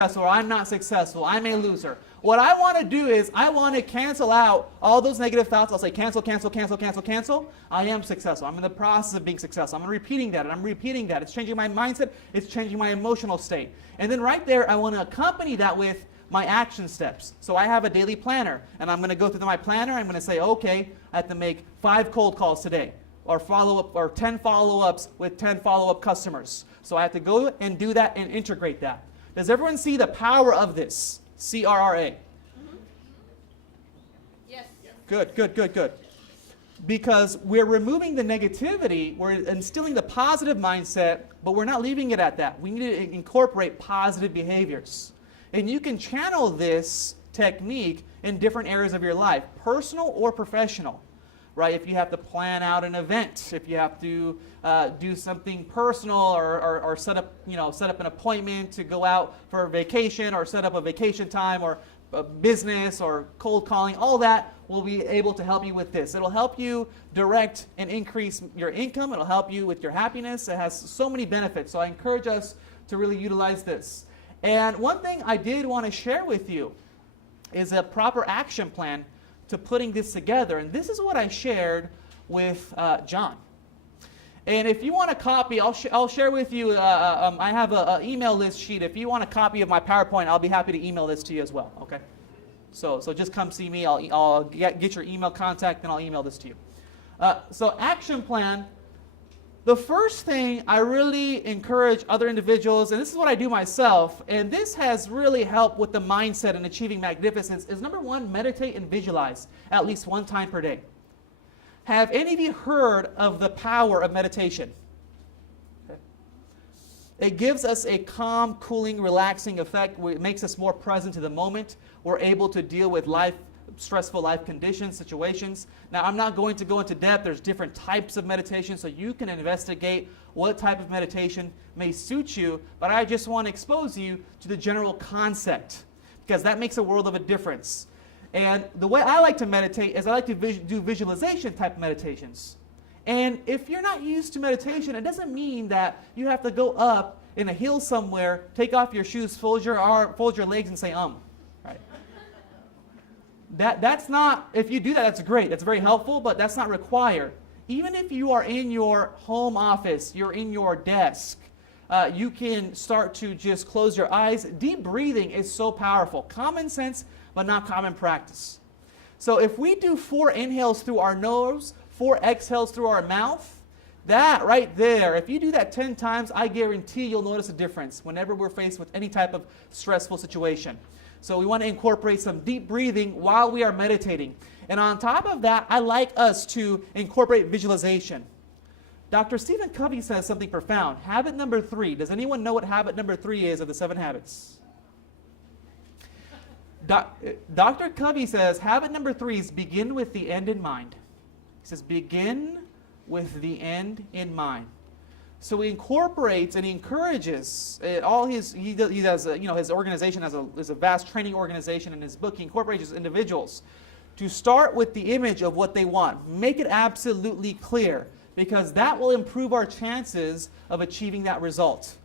successful, or I'm not successful, I'm a loser. What I want to do is I want to cancel out all those negative thoughts. I'll say cancel, cancel, cancel, cancel, cancel. I am successful. I'm in the process of being successful. I'm repeating that, and I'm repeating that. It's changing my mindset. It's changing my emotional state. And then right there, I want to accompany that with my action steps. So I have a daily planner, and I'm going to go through my planner. I'm going to say, okay, I have to make 5 cold calls today, or follow-up, or 10 follow-ups with 10 follow-up customers. So I have to go and do that and integrate that. Does everyone see the power of this? CRRA. Mm-hmm. Yes. Good, good, good, good. Because we're removing the negativity, we're instilling the positive mindset, but we're not leaving it at that. We need to incorporate positive behaviors. And you can channel this technique in different areas of your life, personal or professional. Right? If you have to plan out an event, if you have to do something personal, or set up an appointment to go out for a vacation, or set up a vacation time, or a business, or cold calling, all that will be able to help you with this. It'll help you direct and increase your income. It'll help you with your happiness. It has so many benefits. So I encourage us to really utilize this. And one thing I did want to share with you is a proper action plan to putting this together. And this is what I shared with John. And if you want a copy, I'll share with you, I have an email list sheet. If you want a copy of my PowerPoint, I'll be happy to email this to you as well, okay? So just come see me. I'll get your email contact, and I'll email this to you. So action plan. The first thing I really encourage other individuals, and this is what I do myself, and this has really helped with the mindset and achieving magnificence, is number 1, meditate and visualize at least 1 time per day. Have any of you heard of the power of meditation? Okay. It gives us a calm, cooling, relaxing effect. It makes us more present to the moment. We're able to deal with stressful life conditions, situations. Now, I'm not going to go into depth. There's different types of meditation, so you can investigate what type of meditation may suit you, but I just want to expose you to the general concept, because that makes a world of a difference. And the way I like to meditate is I like to do visualization type meditations. And if you're not used to meditation, it doesn't mean that you have to go up in a hill somewhere, take off your shoes, fold your legs, and say, right? That's not, if you do that, that's great. That's very helpful, but that's not required. Even if you are in your home office, you're in your desk, you can start to just close your eyes. Deep breathing is so powerful. Common sense, but not common practice. So if we do 4 inhales through our nose, 4 exhales through our mouth, that right there, if you do that 10 times, I guarantee you'll notice a difference whenever we're faced with any type of stressful situation. So we want to incorporate some deep breathing while we are meditating. And on top of that, I like us to incorporate visualization. Dr. Stephen Covey says something profound. Habit number 3. Does anyone know what habit number 3 is of the 7 habits? Dr. Covey says habit number 3 is begin with the end in mind. He says begin with the end in mind. So he incorporates and he encourages all his organization is a vast training organization. In his book, he incorporates individuals to start with the image of what they want. Make it absolutely clear, because that will improve our chances of achieving that result.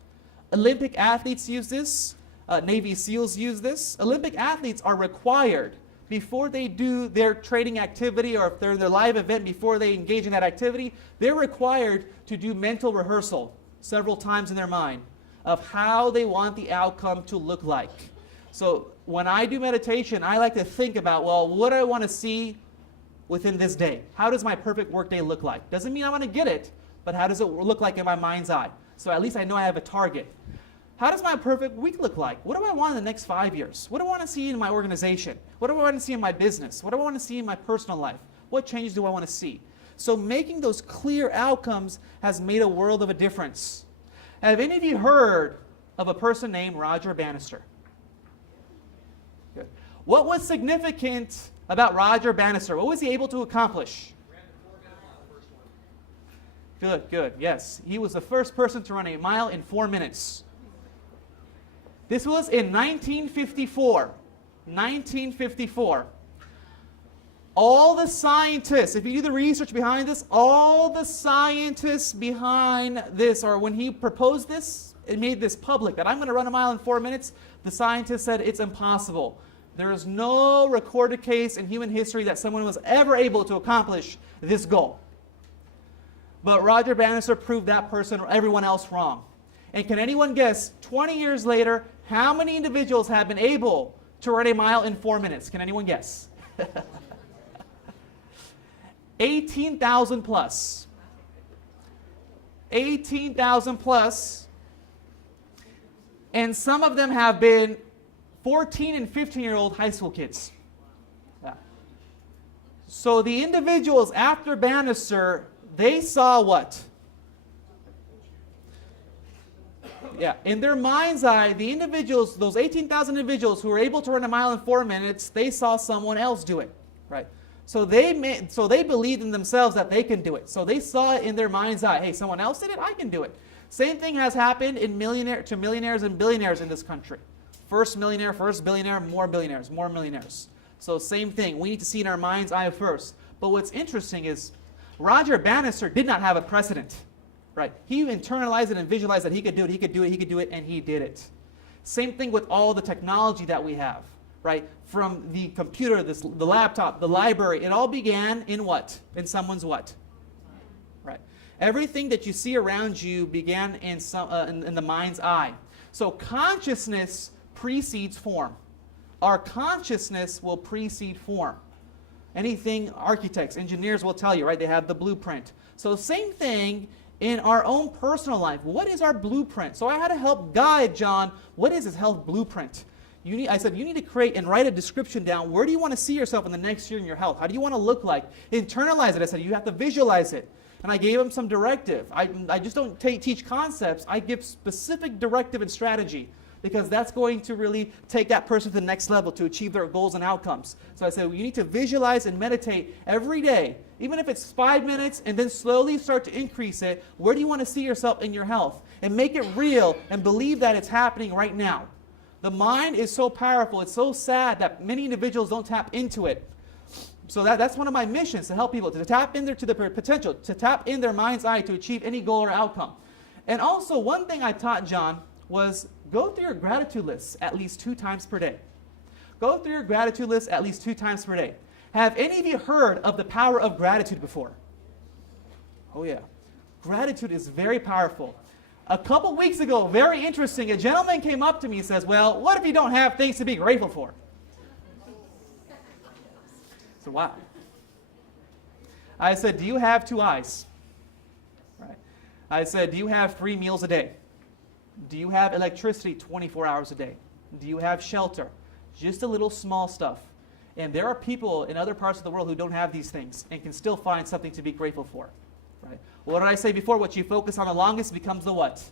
Olympic athletes use this. Navy SEALs use this. Olympic athletes are required, before they do their training activity, or if they're in their live event, before they engage in that activity, they're required to do mental rehearsal several times in their mind of how they want the outcome to look like. So when I do meditation, I like to think about, well, what do I want to see within this day? How does my perfect workday look like? Doesn't mean I'm going to get it, but how does it look like in my mind's eye? So at least I know I have a target. How does my perfect week look like? What do I want in the next 5 years? What do I want to see in my organization? What do I want to see in my business? What do I want to see in my personal life? What changes do I want to see? So making those clear outcomes has made a world of a difference. Have any of you heard of a person named Roger Bannister? Good. What was significant about Roger Bannister? What was he able to accomplish? Good, good, yes. He was the first person to run a mile in 4 minutes. This was in 1954. 1954. All the scientists, if you do the research behind this, all the scientists behind this, or when he proposed this, made this public, that I'm going to run a mile in 4 minutes, the scientists said it's impossible. There is no recorded case in human history that someone was ever able to accomplish this goal. But Roger Bannister proved that person or everyone else wrong. And can anyone guess, 20 years later, how many individuals have been able to run a mile in 4 minutes? Can anyone guess? 18,000 plus. 18,000 plus. And some of them have been 14 and 15-year-old high school kids. Yeah. So the individuals after Bannister, they saw what? Yeah, in their mind's eye, the individuals, those 18,000 individuals who were able to run a mile in 4 minutes, they saw someone else do it, right? So they believed in themselves that they can do it. So they saw it in their mind's eye. Hey, someone else did it, I can do it. Same thing has happened in millionaires and billionaires in this country. First millionaire, first billionaire, more billionaires, more millionaires. So same thing. We need to see in our mind's eye first. But what's interesting is Roger Bannister did not have a precedent. Right? He internalized it and visualized that he could do it, he could do it, he could do it, and he did it. Same thing with all the technology that we have, right? From the computer, the laptop, the library, it all began in what? In someone's what? Right. Everything that you see around you began in the mind's eye. So consciousness precedes form. Our consciousness will precede form. Anything architects, engineers will tell you, right? They have the blueprint. So same thing in our own personal life. What is our blueprint? So I had to help guide John, what is his health blueprint? I said, you need to create and write a description down. Where do you want to see yourself in the next year in your health? How do you want to look like? Internalize it. I said, you have to visualize it. And I gave him some directive. I just don't teach concepts. I give specific directive and strategy, because that's going to really take that person to the next level to achieve their goals and outcomes. So I said, well, you need to visualize and meditate every day, even if it's 5 minutes, and then slowly start to increase it. Where do you want to see yourself in your health? And make it real and believe that it's happening right now. The mind is so powerful. It's so sad that many individuals don't tap into it. So that's one of my missions, to help people to tap in to the potential, to tap in their mind's eye to achieve any goal or outcome. And also, one thing I taught John was go through your gratitude list at least 2 times per day. Go through your gratitude list at least 2 times per day. Have any of you heard of the power of gratitude before? Oh yeah. Gratitude is very powerful. A couple weeks ago, very interesting, a gentleman came up to me and says, well, what if you don't have things to be grateful for? So wow. I said, do you have 2 eyes? Right. I said, do you have 3 meals a day? Do you have electricity 24 hours a day? Do you have shelter? Just a little small stuff. And there are people in other parts of the world who don't have these things and can still find something to be grateful for. Right? What did I say before? What you focus on the longest becomes the what?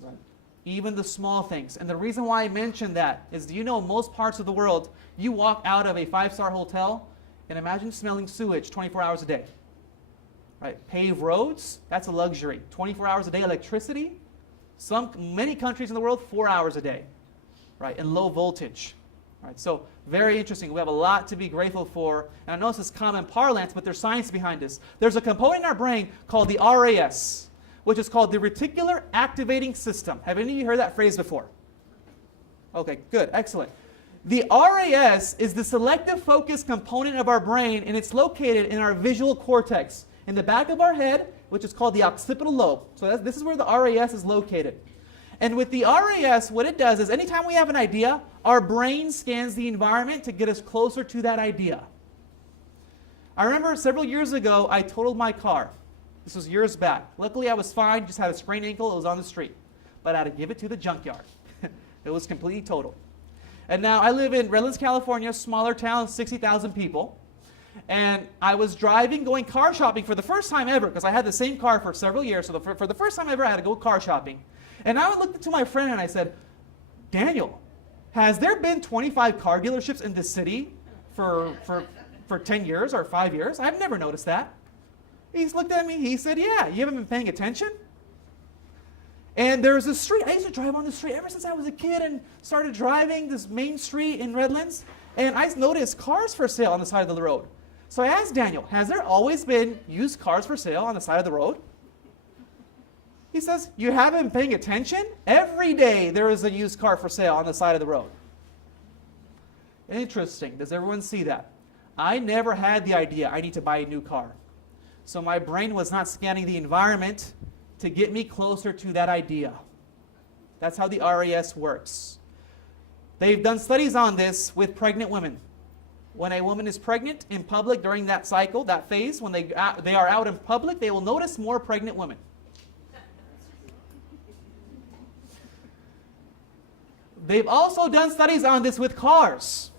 Right. Even the small things. And the reason why I mentioned that is, do you know most parts of the world, you walk out of a 5-star hotel and imagine smelling sewage 24 hours a day. Right? Paved roads, that's a luxury. 24 hours a day electricity. Many countries in the world, 4 hours a day, right, and low voltage. Right, so very interesting. We have a lot to be grateful for. And I know this is common parlance, but there's science behind this. There's a component in our brain called the RAS, which is called the reticular activating system. Have any of you heard that phrase before? Okay, good, excellent. The RAS is the selective focus component of our brain, and it's located in our visual cortex, in the back of our head, which is called the occipital lobe. So this is where the RAS is located. And with the RAS, what it does is anytime we have an idea, our brain scans the environment to get us closer to that idea. I remember several years ago, I totaled my car. This was years back. Luckily, I was fine, just had a sprained ankle, it was on the street. But I had to give it to the junkyard. It was completely totaled. And now I live in Redlands, California, smaller town, 60,000 people. And I was driving, going car shopping for the first time ever, because I had the same car for several years. So for the first time ever, I had to go car shopping. And I looked to my friend and I said, Daniel, has there been 25 car dealerships in this city for 10 years or 5 years? I've never noticed that. He looked at me, he said, yeah, you haven't been paying attention? And there's a street, I used to drive on the street ever since I was a kid and started driving this main street in Redlands. And I noticed cars for sale on the side of the road. So I asked Daniel, has there always been used cars for sale on the side of the road? He says, you haven't been paying attention? Every day there is a used car for sale on the side of the road. Interesting. Does everyone see that? I never had the idea I need to buy a new car. So my brain was not scanning the environment to get me closer to that idea. That's how the RAS works. They've done studies on this with pregnant women. When a woman is pregnant in public during that cycle, that phase, when they are out in public, they will notice more pregnant women. They've also done studies on this with cars.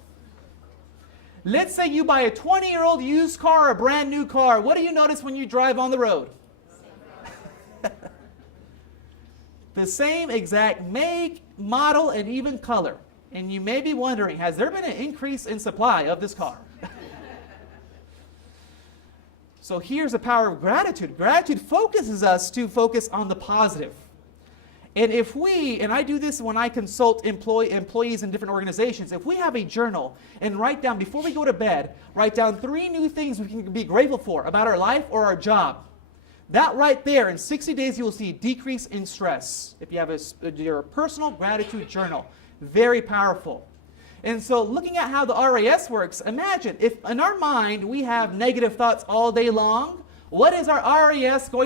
Let's say you buy a 20-year-old used car or a brand new car. What do you notice when you drive on the road? The same exact make, model, and even color. And you may be wondering, has there been an increase in supply of this car? So here's the power of gratitude. Gratitude focuses us to focus on the positive. And if we, and I do this when I consult employees in different organizations, if we have a journal and write down, before we go to bed, write down 3 new things we can be grateful for about our life or our job. That right there, in 60 days, you will see a decrease in stress. If you have your personal gratitude journal, very powerful. And so looking at how the RAS works, imagine if in our mind we have negative thoughts all day long, what is our RAS going